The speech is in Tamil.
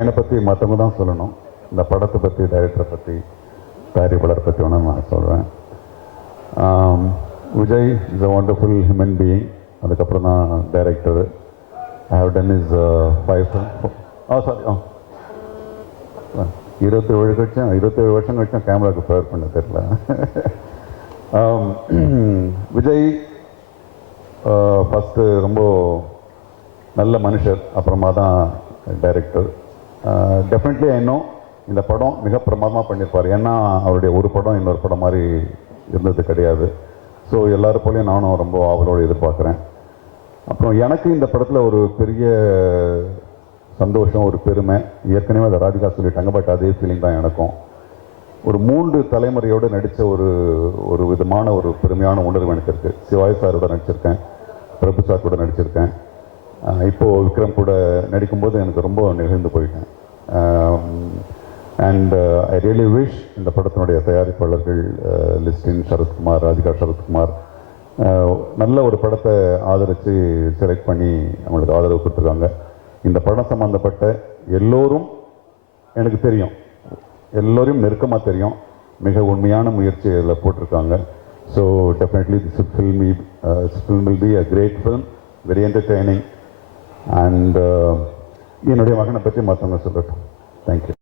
என்னை பற்றி மற்றவங்க தான் சொல்லணும். இந்த படத்தை பற்றி, டைரக்டரை பற்றி, தயாரிப்பாளர் பற்றி வேணால் நான் சொல்கிறேன். Vijay is a wonderful human being. அதுக்கப்புறம் தான் director. I have done is 27 வருஷம் கழிச்சும் கேமராவுக்கு ப்ரிப்பேர் பண்ண தெரியல. விஜய் ஃபஸ்ட்டு ரொம்ப நல்ல மனுஷர், அப்புறமா தான் டைரக்டர். டெஃபினெட்லி இன்னும் இந்த படம் மிக பிரமாதமாக பண்ணியிருப்பார். ஏன்னா அவருடைய ஒரு படம் இன்னொரு படம் மாதிரி இருந்தது கிடையாது. ஸோ எல்லாரும் போலையும் நானும் ரொம்ப அவரோடு எதிர்பார்க்குறேன். அப்புறம் எனக்கு இந்த படத்தில் ஒரு பெரிய சந்தோஷம், ஒரு பெருமை. ஏற்கனவே அதை ராதிகா சொல்லிட்டாங்க, பட் அதே ஃபீலிங் தான் எனக்கும். ஒரு 3 தலைமுறையோடு நடித்த ஒரு விதமான ஒரு பெருமையான உணர்வு எனக்கு இருக்குது. சிவாய் சாரோட நடிச்சிருக்கேன், பிரபு சார் கூட நடிச்சிருக்கேன். இப்போது விக்ரம் கூட நடிக்கும்போது எனக்கு ரொம்ப நெகிழ்ந்து போயிட்டேன். அண்ட் ஐ ரியலி விஷ் இந்த படத்தினுடைய தயாரிப்பாளர்கள் லிஸ்டின் சரத்குமார், ராதிகா சரத்குமார் நல்ல ஒரு படத்தை ஆதரித்து செலக்ட் பண்ணி அவங்களுக்கு ஆதரவு கொடுத்துருக்காங்க. இந்த படம் சம்மந்தப்பட்ட எல்லோரும் எனக்கு தெரியும், எல்லோரையும் நெருக்கமாக தெரியும். மிக உண்மையான முயற்சி இதில் போட்டிருக்காங்க. So definitely this film will be a great film, very entertaining. And என்னுடைய மகனை பற்றி மற்றவங்க சொல்லட்டும். தேங்க்யூ.